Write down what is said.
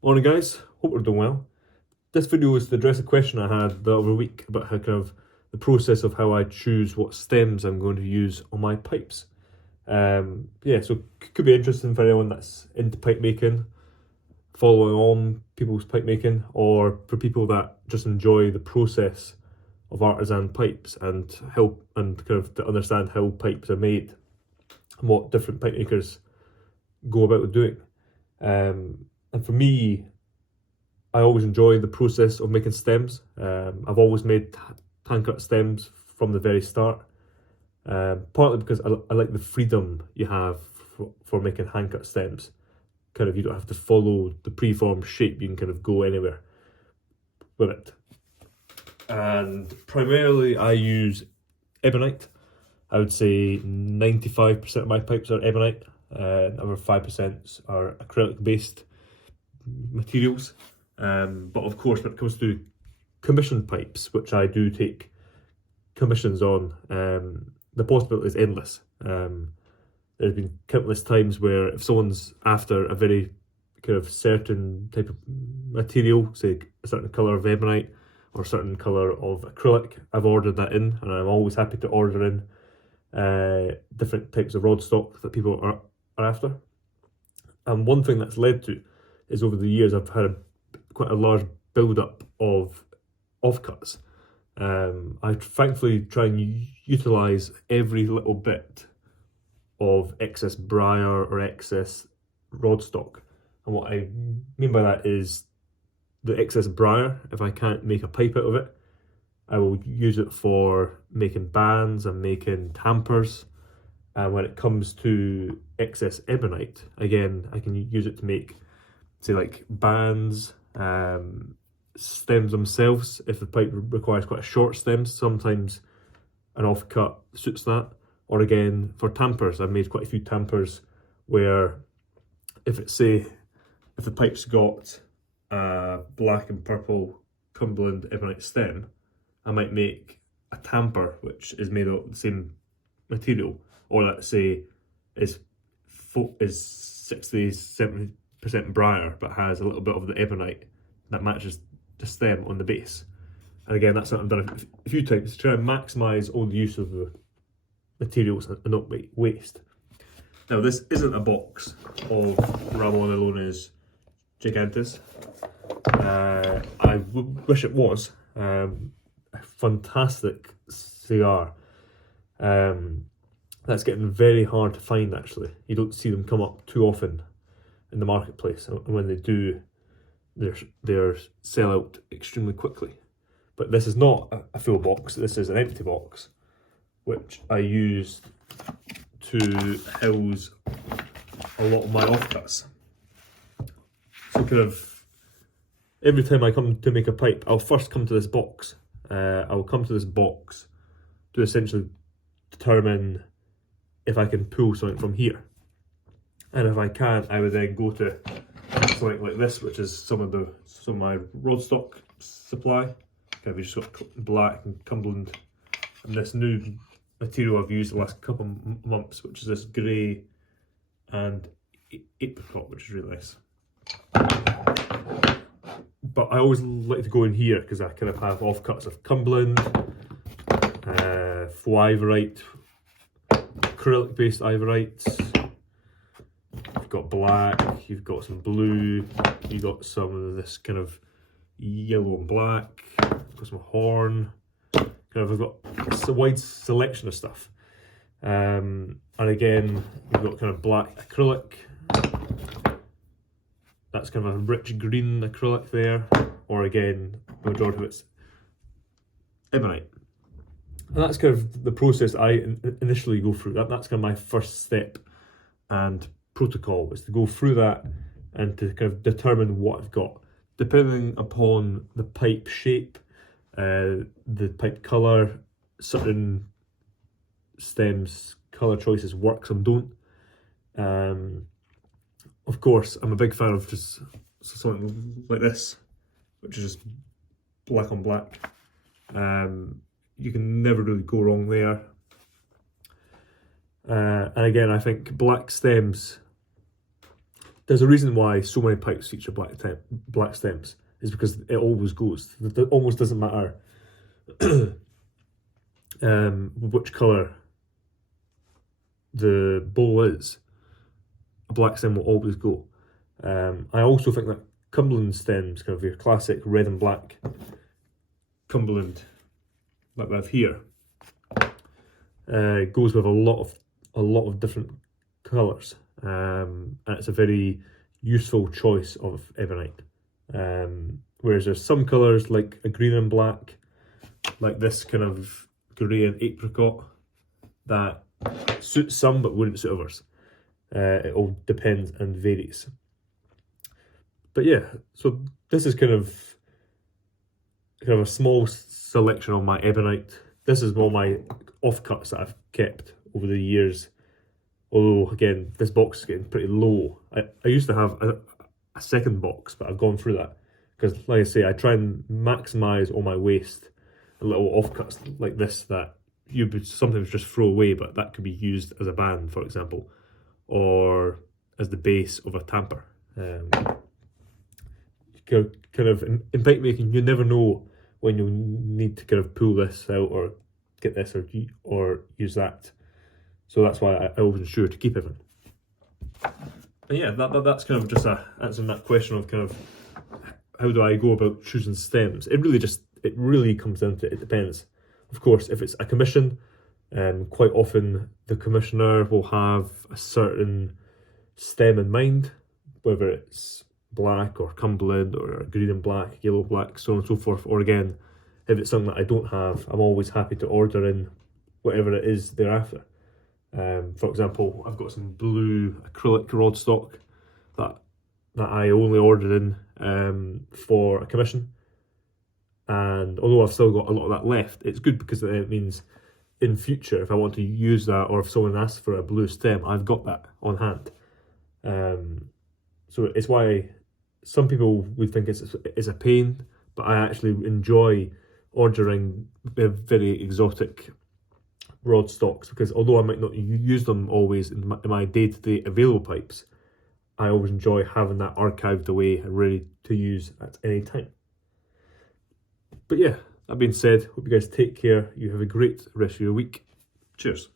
Morning guys, hope we're doing well. This video is to address a question I had the other week about how the process of how I choose what stems I'm going to use on my pipes. So could be interesting for anyone that's into pipe making, following on people's pipe making, or for people that just enjoy the process of artisan pipes and help and to understand how pipes are made and what different pipe makers go about doing. And for me, I always enjoy the process of making stems. I've always made hand cut stems from the very start, partly because I like the freedom you have for making hand cut stems. You don't have to follow the preformed shape, you can go anywhere with it. And primarily I use ebonite. I would say 95% of my pipes are ebonite, another 5% are acrylic based materials. But of course, when it comes to commissioned pipes, which I do take commissions on, the possibility is endless. There's been countless times where if someone's after a very certain type of material, say a certain colour of ebonite or a certain colour of acrylic, I've ordered that in, and I'm always happy to order in different types of rod stock that people are after. And one thing that's led to is over the years I've had quite a large build-up of offcuts. I thankfully try and utilise every little bit of excess briar or excess rod stock. And what I mean by that is the excess briar, if I can't make a pipe out of it, I will use it for making bands and making tampers. And when it comes to excess ebonite, again, I can use it to make, say, like bands, stems themselves. If the pipe requires quite a short stems, sometimes an offcut suits that. Or again, for tampers, I've made quite a few tampers where if the pipe's got a black and purple Cumberland ebonite stem, I might make a tamper which is made of the same material, or let's say is 60-70% briar but has a little bit of the ebonite that matches the stem on the base. And again, that's something I've done a few times to try and maximise all the use of the materials and not waste. Now, this isn't a box of Ramon Allone's Gigantes. I wish it was. A fantastic cigar. That's getting very hard to find actually. You don't see them come up too often in the marketplace, and when they do, they're sell out extremely quickly. But this is not a full box, this is an empty box, which I used to house a lot of my offcuts. So every time I come to make a pipe, I'll first come to this box. I'll come to this box to essentially determine if I can pull something from here. And if I can't, I would then go to something like this, which is some of my rod stock supply. We've just got black and Cumberland, and this new material I've used the last couple of months, which is this grey and apricot, which is really nice. But I always like to go in here because I have offcuts of Cumberland, faux ivorite, acrylic based ivorites. You've got black, you've got some blue, you've got some of this yellow and black, got some horn. I've got a wide selection of stuff. And again, we've got black acrylic. That's a rich green acrylic there. Or again, the majority of it's ebonite. And that's the process I initially go through. That's my first step and protocol, is to go through that and to determine what I've got. Depending upon the pipe shape, the pipe colour, certain stems colour choices work, some don't. Of course, I'm a big fan of just something like this, which is just black on black. You can never really go wrong there. And again, I think black stems there's a reason why so many pipes feature black stems, is because it always goes. It almost doesn't matter which colour the bowl is, a black stem will always go. I also think that Cumberland stems, kind of your classic red and black Cumberland, like we have here, goes with a lot of different colours, and it's a very useful choice of ebonite. Whereas there's some colours like a green and black, like this kind of grey and apricot, that suits some but wouldn't suit others. It all depends and varies. But yeah, so this is kind of a small selection of my ebonite. This is all my offcuts that I've kept over the years. Although again, this box is getting pretty low. I used to have a second box, but I've gone through that because, like I say, I try and maximise all my waste. Little offcuts like this that you would sometimes just throw away, but that could be used as a band, for example, or as the base of a tamper. Kind of in pipe making, you never know when you'll need to kind of pull this out or get this or use that. So that's why I always ensure to keep everything. And yeah, that's kind of just answering that question of kind of how do I go about choosing stems. It really comes down to it depends. Of course, if it's a commission, quite often the commissioner will have a certain stem in mind, whether it's black or Cumberland or green and black, yellow black, so on and so forth. Or again, if it's something that I don't have, I'm always happy to order in whatever it is thereafter. For example, I've got some blue acrylic rod stock that I only ordered in for a commission. And although I've still got a lot of that left, it's good because then it means in future, if I want to use that, or if someone asks for a blue stem, I've got that on hand. So it's why some people would think it's a pain, but I actually enjoy ordering very exotic rod stocks, because although I might not use them always in my day-to-day available pipes, I always enjoy having that archived away and ready to use at any time. But yeah, that being said, hope you guys take care. You have a great rest of your week. Cheers.